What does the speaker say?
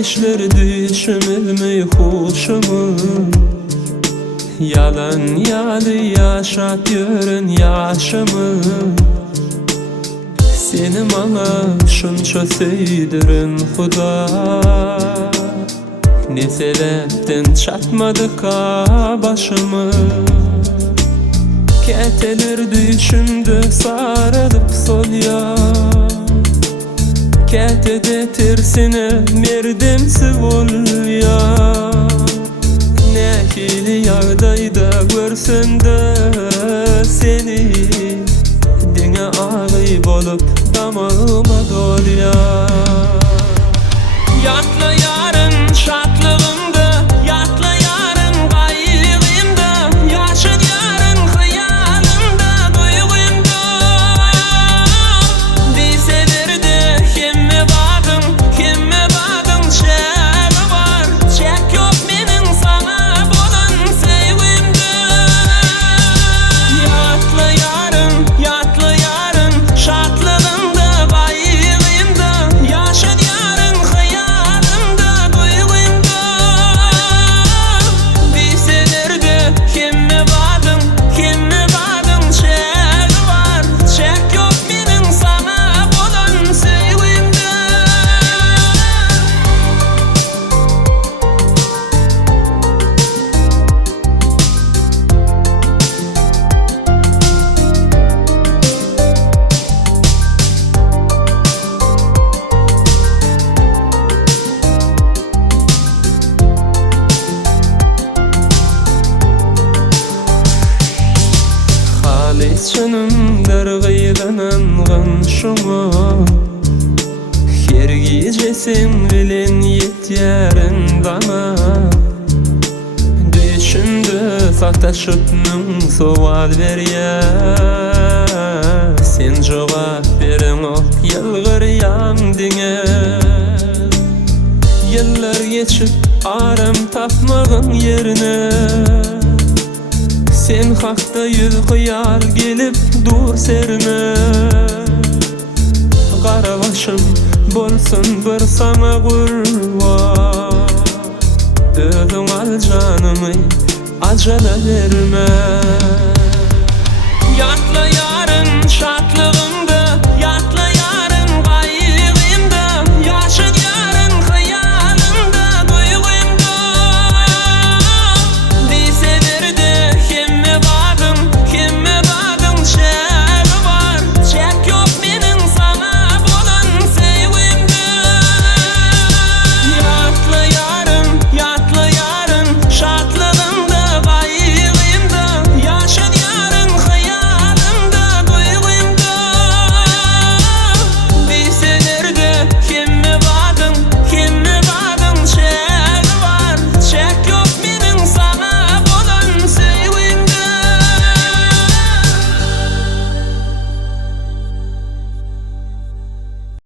işler düşünülmey huşumu. Yalan yalı yaşat yörün yaşımı. Seni bana şunça söydürün Huda. Ne sebepten çatmadı ka başımı. Keteler düşündü sarılıp sol ya. Ketede tersine merdemsi ol ya. Nehili yağdayda görsen de seni. Dine ağayıp olup damağıma dol ya. Yatla yarın şatlığımda, yatla yarın gayrığımda, yaşın yarın hıyalımda, duygumda. Diselerde kime bakın çek var, çek yok benim sana bolan sevgimde. Yatla yarın şatlığımda, gayrığımda, yaşın yarın hıyalımda, duygumda. Diselerde kime bakın çek var, çek yok benim sana bolan sevgimde. Halis canımdır gıylananğın şuma. Her gecesin bilen yetyärin bana. Düşündü sataşıpnın sowal berýär. Sen jogap bereňok ýylgyrýam diňe. Yıllar geçip aram tapmagın yerine. Sen hakta yüz hıyal gelip dur serine. Kara başım bolsun bir sana gurban. Özün al canımı acele verme.